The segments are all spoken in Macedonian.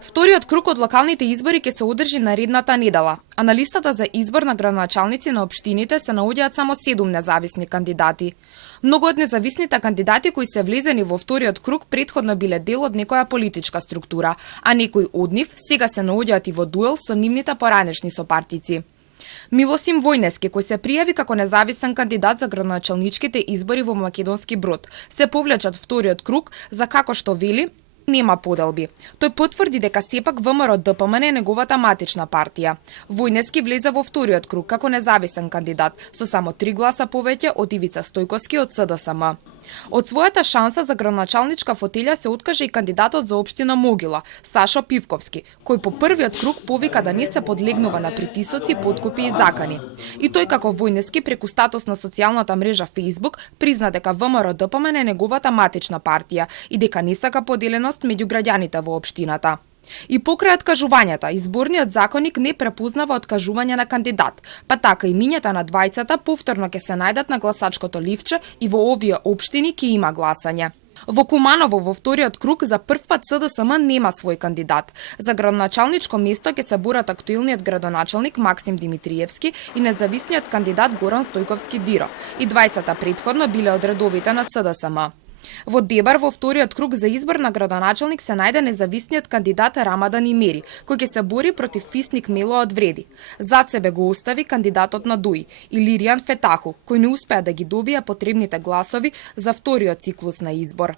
Вториот круг од локалните избори ќе се одржи наредната недела, а на листата за избор на градоначалници на општините се наоѓаат само 7 независни кандидати. Многу од независните кандидати кои се влезени во вториот круг претходно биле дел од некоја политичка структура, а некои од нив сега се наоѓаат и во дуел со нивните поранешни сопартици. Милосим Војнески, кој се пријави како независен кандидат за градоначалничките избори во Македонски Брод, се повлечат вториот круг за како што вели нема поделби. Тој потврди дека сепак ВМРО-ДПМН е неговата матична партија. Војнески влезе во вториот круг како независен кандидат, со само 3 гласа повеќе од Ивица Стојковски од СДСМ. Од својата шанса за градоначалничка фотелја се откажа и кандидатот за општина Могила, Сашо Пивковски, кој по првиот круг повика да не се подлегнува на притисоци, подкупи и закани. И тој како Војнески преку статус на социјалната мрежа Facebook призна дека ВМРО-ДПМН е неговата матична партија и дека не сака поделеност меѓу граѓаните во општината. И покрај откажувањата, изборниот законник не препознава откажување на кандидат, па така и мињата на двајцата повторно ќе се најдат на гласачкото ливче и во овие општини ќе има гласање. Во Куманово во вториот круг за прв пат СДСМ нема свој кандидат. За градоначалничко место ќе се борат актуелниот градоначалник Максим Димитриевски и независниот кандидат Горан Стојковски Диро. И двајцата претходно биле од редовите на СДСМ. Во Дебар во вториот круг за избор на градоначалник се најде независниот кандидат Рамадан Имери, кој ќе се бори против Фисник Мело од Вреди. Зад себе го остави кандидатот на Дуи, Илиријан Фетаху, кој не успеа да ги добие потребните гласови за вториот циклус на избор.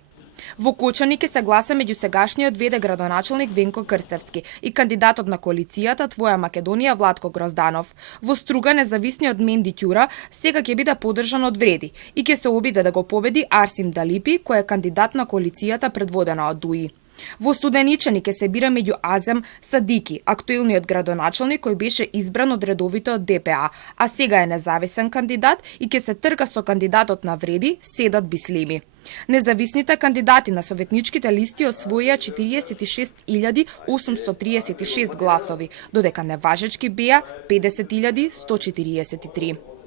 Во Кочани ќе се гласа меѓу сегашниот ВД градоначалник Венко Крстевски и кандидатот на коалицијата Твоја Македонија Владко Грозданов. Во Струга независниот Менди Ќура сега ќе биде поддржан од Вреди и ќе се обиде да го победи Арсим Далипи, кој е кандидат на коалицијата предводена од Дуи. Во Студеничани ќе се бира меѓу Азем Садики, актуелниот градоначалник кој беше избран од редовите од ДПА, а сега е независен кандидат и ќе се трка со кандидатот на Вреди Седат Бислими. Независните кандидати на советничките листи освоија 46.836 гласови, додека неважечки беа 50.143.